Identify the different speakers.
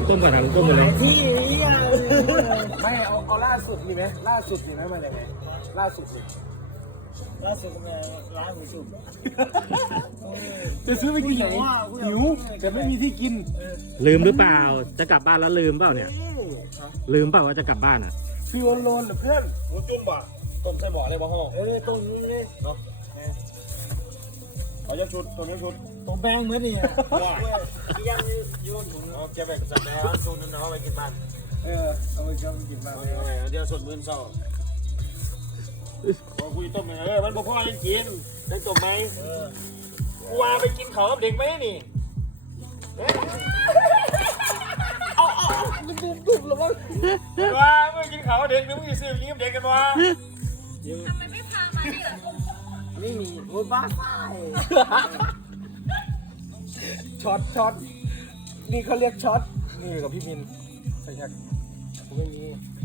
Speaker 1: ต้มก่อนถามลุงต้มกันเลย
Speaker 2: ที่นี่ไม่เอาล่าสุดมีไหมล่าสุดมีไหมมาเลยล่าสุดเนี่ยร้านหมูสุกจะซื้อไปกินอย่างนี้หิวแต่ไม่มีที่กิน
Speaker 1: ลืมหรือเปล่าจะกลับบ้านแล้วลืมเปล่าเนี่ยลืมเปล่าว่าจะกลับบ้านอ่ะ
Speaker 2: ฟิวโลนหรือเพื่อน
Speaker 3: หมูจุ่มบ่ต้มใส่หม้อเลยบ่ห้อง
Speaker 2: ตรงนี้เลย
Speaker 3: เนาะเอาจะชุดตัวนี้ชุด
Speaker 2: ตรงแบงเหมือนนี่
Speaker 3: ว่า
Speaker 2: ยังโยน
Speaker 3: เอาแกแบ่งสัตว์แล้วชุดนึงเอาไปกินมัน
Speaker 2: เอาไปกินมา
Speaker 3: เดี๋ยวสดมื้อเช้าพอคุยต้มเนี่ยมันบ่พอยังกินได้ต้มไหมกูว่าไปกินข้าวกับเด็กไหมนี่
Speaker 2: ดุบแล้วมั้ง
Speaker 3: ว่ามึงกินข้าวกับเด็กหรือมึงซื้อกินกับเด็กกันวะ
Speaker 4: ทำไมไม่พามาเนี่ย
Speaker 2: ไม่มีโอ้ยบ้าตายช็อตนี่เขาเรียกช็อตนี่กับพี่มินใช่ไหมผมไม่มี